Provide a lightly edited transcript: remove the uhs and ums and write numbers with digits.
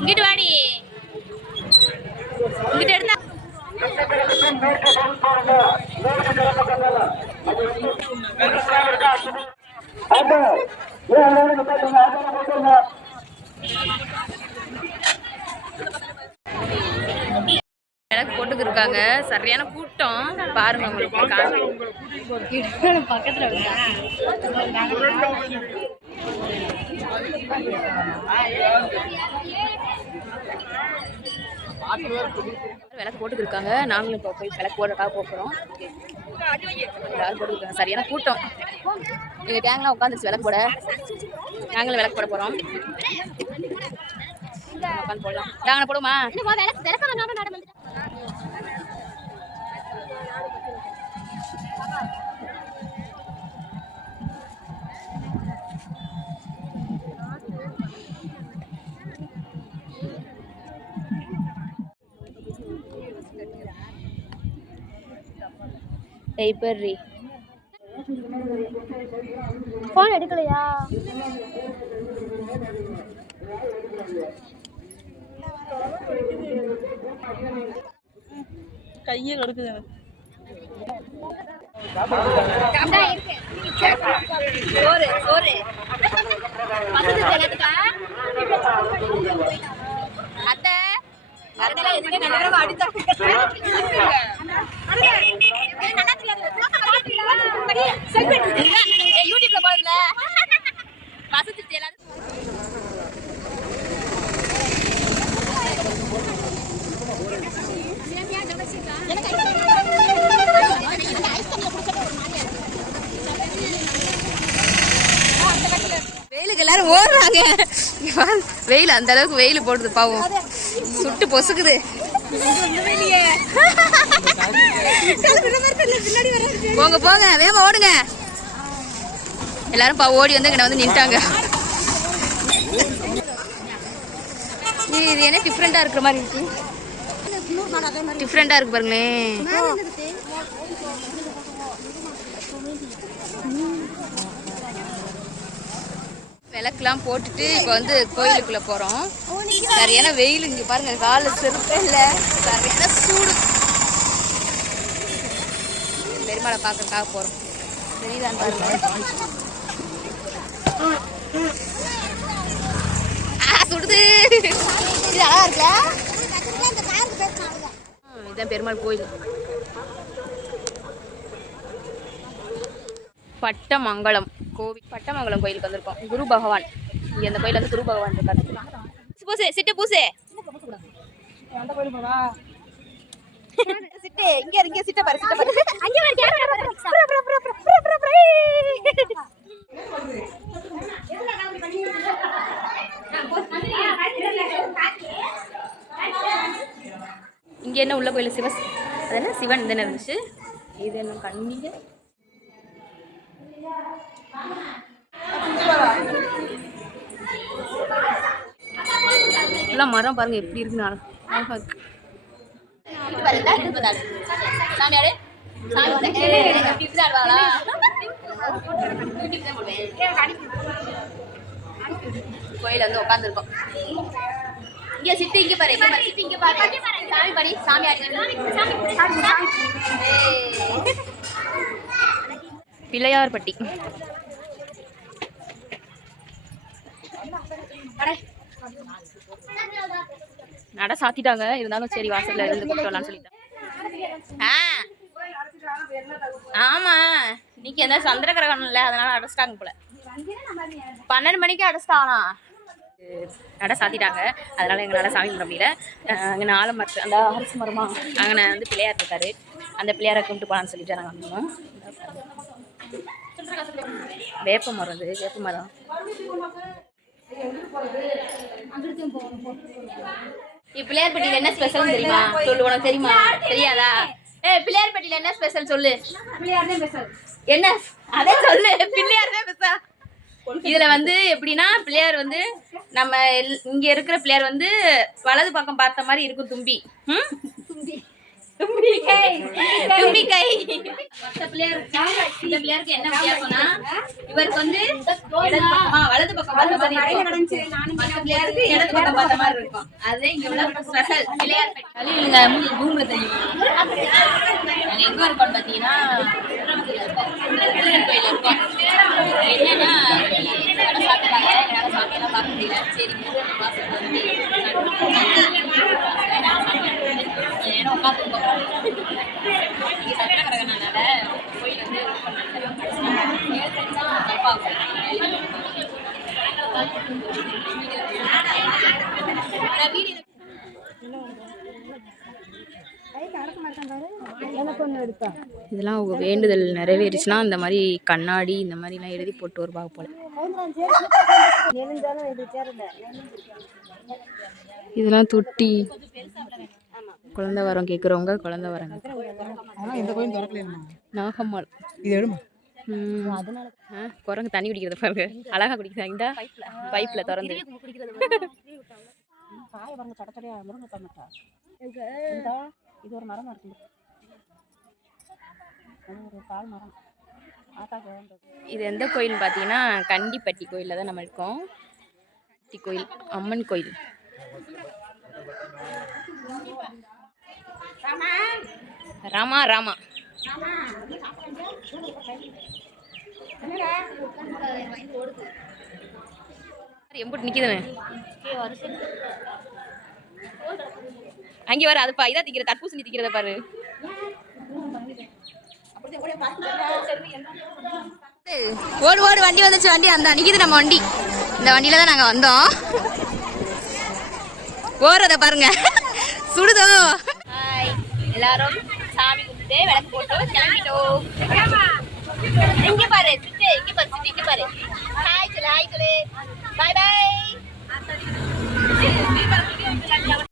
இங்கிட்டு வாடி இங்கிட்டு எடுத்தா போட்டுக்கு இருக்காங்க. சரியான கூட்டம் பாருங்க. உங்களுக்கு பக்கத்துல விளக்கு போட்டுக்கு இருக்காங்க. நாங்களும் இப்போ போய் விளக்கு போடுறதுக்காக போகிறோம். எல்லாரும் போட்டுருக்காங்க. சரியான கூட்டம். எங்கள் கேங்லாம் உட்காந்துருச்சு விளக்கு போட. நாங்களும் விளக்கு போட போகிறோம். உட்காந்து போடலாம். நாங்கள் போடுமா? டைப்பர்ரி ஃபோன் எடுக்கலையா? கையே கடுக்குது எனக்கு. யூடியூப்ல போடுறதுல வசதி எல்லாரும் வெயிலுக்கு எல்லாரும் ஓடுறாங்க. வெயில் அந்த அளவுக்கு வெயில் போடுது பாவம். சுட்டு பொசுக்குது. போங்க போங்க வேகமா ஓடுங்க. எல்லாரும் ஓடி வந்து இங்க வந்து நின்ட்டாங்க. இது என்ன டிஃப்ரெண்டா இருக்கிற மாதிரி இருக்கு. டிஃப்ரெண்டா இருக்கு பாருங்களேன். விளக்குலாம் போட்டுட்டு இப்போ வந்து கோயிலுக்குள்ள போறோம். சரியான வெயில். இங்க பாருங்க கால செருப்பே இல்லை. சரியான சூடு. பெருமாளை பார்க்கறதுக்காக போறோம். தெரியுதான் பாருங்க. சுடுது. இது அழகா இருக்குல்ல. இதுதான் பெருமாள் கோயில். பட்டமங்கலம் கோவில். பட்டமங்கலம் கோயிலுக்கு வந்திருக்கோம். குரு பகவான். இங்க அந்த கோயில் வந்து குரு பகவான் இருக்காரு. பூசே சிட்டு பூசே சிட்டு இங்க சிட்ட பாரு. சிட்ட பாரு. அங்க பாரு கேமரா பாரு. இங்க என்ன உள்ள கோயில் சிவஸ் அதென்ன சிவன் தானே இருந்துச்சு. இது என்ன கண்ணீங்க. எல்லாம் மரம் பாருங்க எப்படி இருக்குன்னு. அழகா இருக்கு. கோயில வந்து உட்காந்துருக்கோம். இங்க சிட்டு இங்க பாரு. சிட்டு இங்க பாரு. சாமி படி. சாமியார் பிள்ளையார்பட்டி. நட சாத்திட்டாங்க. இருந்தாலும் சரி வாசல்ல இருந்து கூப்பிட்டோம்னு சொல்லிட்டேன். ஆமா இன்னைக்கு எந்த சந்திர கிரகணம் இல்லை. அதனால அடைச்சிட்டாங்க போல. 12 மணிக்கு அடைச்சிட்டானா. நட சாத்திட்டாங்க. அதனால எங்களால் சாமி கும்பிட முடியல. அங்கே ஆலமரத்து அந்த அரசு மரமா அங்கே வந்து பிள்ளையார் இருக்காரு. அந்த பிள்ளையாரை கும்பிட்டு போகலான்னு சொல்லிட்டு நாங்கள் வந்தோம். வேப்ப மரம். அது வேப்ப மரம். பிள்ளையார்பட்டியில என்ன ஸ்பெஷல் தெரியுமா சொல்லு, உனக்கு தெரியுமா தெரியாதா? பிள்ளையார்பட்டியில என்ன ஸ்பெஷல் சொல்லு. என்ன அதே சொல்லு, பிள்ளையார் தான் ஸ்பெஷல். இதுல வந்து எப்படின்னா பிள்ளையார் வந்து நம்ம இங்க இருக்கிற பிள்ளையார் வந்து வலது பக்கம் பார்த்த மாதிரி இருக்கும் தும்பி. தும்பிக்கை. மற்ற பிள்ளையாருக்கு இந்த பிள்ளையாருக்கு என்ன வித்தியாசம்னா இவருக்கு வந்து வலது பக்கம் பார்த்த மாதிரி இருக்கும், மற்ற பிள்ளையாருக்கு இடது பக்கம் பார்த்த மாதிரி இருக்கும். அதுதான் இங்க உள்ள ஸ்பெஷல் பிள்ளையார்பட்டி. கலியிலுங்க பூமியில தெரியும். அது எங்க இருக்கும் பாத்தீங்கன்னா கோயில் இருக்கும். என்னன்னா சாப்பிட்டாங்க, என்னால சாமியெல்லாம் பார்க்க முடியல. சரி சட்டக்கடகனால கோயில் வந்து இதெல்லாம் அவங்க வேண்டுதல் நிறைவேறிச்சுன்னா இந்த மாதிரி கண்ணாடி இந்த மாதிரிலாம் எழுதி போட்டு வருவாங்க போல. இதெல்லாம் தொட்டி குழந்தை வரம் கேட்குறவங்க குழந்தை வரம். நாகம்மாள் குரங்கு தண்ணி குடிக்கிறத பாருங்க, அழகா குடிக்கிறாங்க. இந்த பைப்ல திறந்து இது ஒரு மரம் இருக்கு. இது எந்த கோயில் பார்த்தீங்கன்னா கண்டிப்பட்டி கோயிலில் தான் நம்ம இருக்கோம். கோயில் அம்மன் கோயில். ராமா ராமா எம்புட்டு நிக்குதுன்னு அங்கே வர அதுப்பா இதா திக்கிற தர்பூசணி திக்கிறத பாரு. ஓடு ஓடு வண்டி வந்துச்சு, வண்டி அந்த நிக்குது நம்ம வண்டி. இந்த வண்டியில தான் நாங்க வந்தோம். ஓடுறத பாருங்க சுடுதோ. எல்லாரும் சாமி கும்பிட்டு விளக்கு போட்டு கிளம்பிட்டோம். இங்க பாரு இங்க பாரு இங்க பாரு. ஹாய் சொல்லு பாய்.